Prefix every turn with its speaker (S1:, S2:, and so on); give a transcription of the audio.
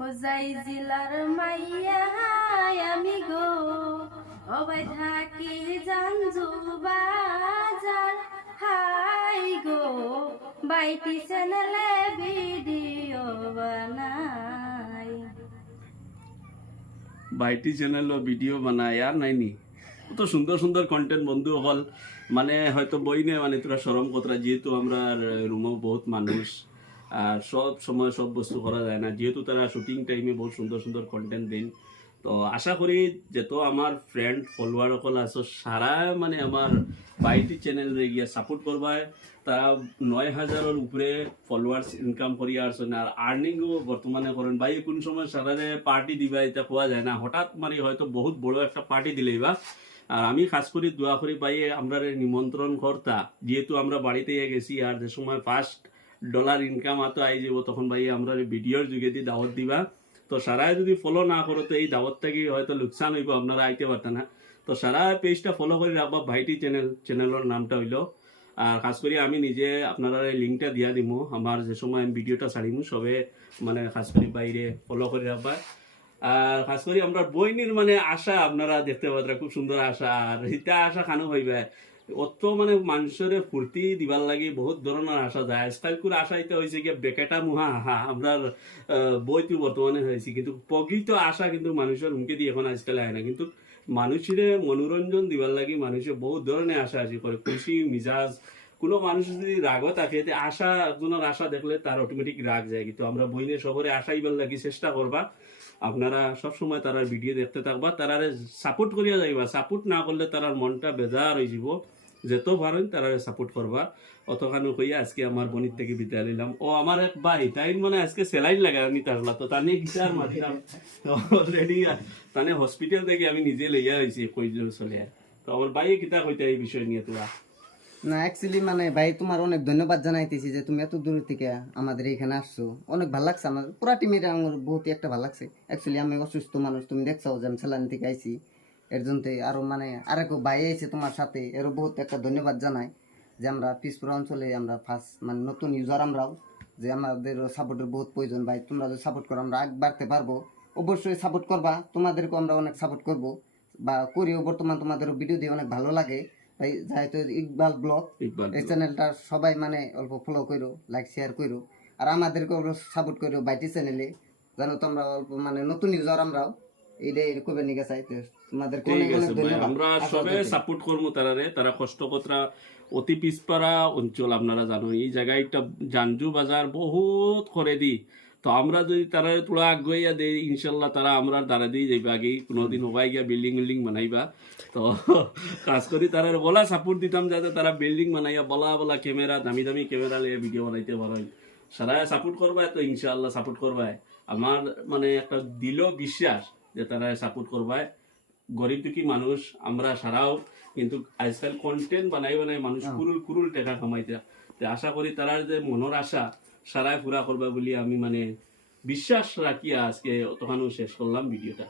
S1: হোজাই জিলার মাইয়া আমি গো। অবাই থাকি জানজু বাজার হাই গো। বাইটি চ্যানেলে ভিডিও বানাই।
S2: বাইটি চ্যানেল ভিডিও বানায়, আর নাইনি কত সুন্দর সুন্দর কন্টেন্ট বন্ধু হল। মানে হয়তো বই নে মানে তোরা সরম কথা যেহেতু আমরা রুমও বহুত মানুষ। আর সব সময় সব বস্তু করা যায় না। যেহেতু তারা শুটিং টাইমে বহুত সুন্দর সুন্দর কন্টেন্ট দিন। তো আশা করি যেত আমার ফ্রেন্ড ফলোয়ার সকল আছো, সারা মানে আমার বাইটি চ্যানেল গিয়া সাপোর্ট করবায় তারা নয় হাজারের উপরে ফলোয়ার্স ইনকাম করি আসছেন আর আর্নিংও বর্তমানে করেন। ভাই, কোন সময় সারারে পার্টি দিবা, এটা কোয়া যায় না। হঠাৎ মানে হয়তো বহুত বড় একটা পার্টি দিলেই বা। আর আমি খাস করি দোয়া করি পাই আমরা নিমন্ত্রণ কর্তা। যেহেতু আমরা বাড়িতে গেছি আর যে সময় ফার্স্ট ডলার ইনকাম আতো আই যাব তখন ভাই আমরা ভিডিওর যুগেদি দাওয়াত দিবা, তো সারাই যদি ফলো না করো, তো এই দাওয়াত থেকে হয়তো লোকসান হইব, আপনারা আইতে পারতেন না তো সারা পেজটা ফলো করে রাখবা, ভাইটি চ্যানেল চ্যানেলের নামটা হইল। আর খাস করে আমি নিজে আপনারা এই লিঙ্কটা দিয়া দিব আমার যে সময় আমি ভিডিওটা ছাড়িমু, সবে মানে খাস করে বাইরে ফলো করে রাখবা। আর খাস করে আমরা বইনির মানে আশা আপনারা দেখতে পাত্রা খুব সুন্দর আশা। আর ইটা আশা খানো হইবে। অত মানে মানুষের ফুর্তি দিবার লাগি বহুত ধরনের আশা যায়। আজকাল করে আশা এটা হয়েছে কি, বেকেটা মুহা আহা আমরা বইতো বর্তমানে হয়েছে কিন্তু প্রকৃত আশা কিন্তু মানুষের মুখে দিয়ে এখন আজকাল আয় না। কিন্তু মানুষের মনোরঞ্জন দিবার লাগি মানুষের বহুত ধরনের আশা আছে করে খুশি মিজাজ, কোনো মানুষ যদি রাগও থাকে আশা একজনের আশা দেখলে তার অটোমেটিক রাগ যায়। কিন্তু আমরা বইনে সবরে আশাইবার লাগি চেষ্টা করবা আপনারা সব সময় তারার ভিডিও দেখতে থাকবা। তারারে সাপোর্ট করিয়া যাইবা। সাপোর্ট না করলে তারার মনটা বেজার হয়ে যাব। যেত পারেন তারারে সাপোর্ট করবা। অতখানি কইয়া আজকে আমার বনির থেকে বিদায় নিলাম। ও আমার এক ভাই তাই মানে আজকে সেলাইন লাগা আমি তারলা তো তানে গিটার মাতিলাম। অলরেডি তানে হসপিটাল থেকে আমি নিজে লইয়া হয়েছি কইজোর চলে তো আমার ভাইয়ে কিতা কইতে এই বিষয় নিয়ে তোরা
S3: না অ্যাকচুয়ালি মানে ভাই তোমার অনেক ধন্যবাদ জানাইতেছি যে তুমি এত দূর থেকে আমাদের এখানে আসছো। অনেক ভালো লাগছে আমার। পুরা টিমের আমার বহুত একটা ভালো লাগছে। অ্যাকচুয়ালি আমি অসুস্থ মানুষ, তুমি দেখছ যে আমি সেলানি থেকে আইছি। এর জন্য আরও মানে আরেক ভাই আইছে তোমার সাথে এরও বহুত একটা ধন্যবাদ জানাই যে আমরা পিসপুরা অঞ্চলে আমরা ফার্স্ট মানে নতুন ইউজার আমরাও যে আমাদের সাপোর্টের বহুত প্রয়োজন। ভাই তোমরা যদি সাপোর্ট করো আমরা আগ বাড়তে পারব। অবশ্যই সাপোর্ট করবা তোমাদেরকে আমরা অনেক সাপোর্ট করব। বা করিও বর্তমান তোমাদের ভিডিও দিয়ে অনেক ভালো লাগে। তাই যেহেতু ইকবাল ব্লগ এই চ্যানেলটা সবাই মানে অল্প ফলো করো লাইক শেয়ার করো আর আমাদেরকে সাপোর্ট করো বাইটি চ্যানেলে জানো তোমরা অল্প মানে নতুন ইউজার আমরাও এইটাই করবে নিকে চাই তো তোমাদেরকে
S2: ঠিক
S3: অনেক
S2: আছে
S3: অনেক ধন্যবাদ।
S2: আমরা সবে। সাপোর্ট করব তারারে তারা কষ্ট কতরা অতি পিছপাড়া অঞ্চল আপনারা জানো এই জায়গাটা জানজু বাজার বহুত করে দি তো আমরা যদি তারা তোরা আগুয়াইয়া দেই ইনশাল্লাহ তারা আমরা দ্বারা দিয়ে যাইবা। আগে কোনোদিন হবাই গিয়া বিল্ডিং বিল্ডিং বানাইবা। তো কাজ করি তারা বলা সাপোর্ট দিতাম যাতে তারা বিল্ডিং বানাইয়া বলা বলা ক্যামেরা দামি দামি ক্যামেরা লিয়ে ভিডিও বানাইতে পারেন। সারা সাপোর্ট করবা তো ইনশাল্লাহ সাপোর্ট করবা আমার মানে একটা দিল বিশ্বাস যে তারা সাপোর্ট করবায়। গরিব দুঃখী মানুষ আমরা সারাও কিন্তু আজকাল কন্টেন্ট বানাই বানাই মানুষ কুরুল কুরুল টাকা কামাইতে যে আশা করি তারা যে মনের আশা সারাই পুরা করবা বলি আমি মানে বিশ্বাস রাখিয়া আজকে তখনও শেষ করলাম ভিডিওটা।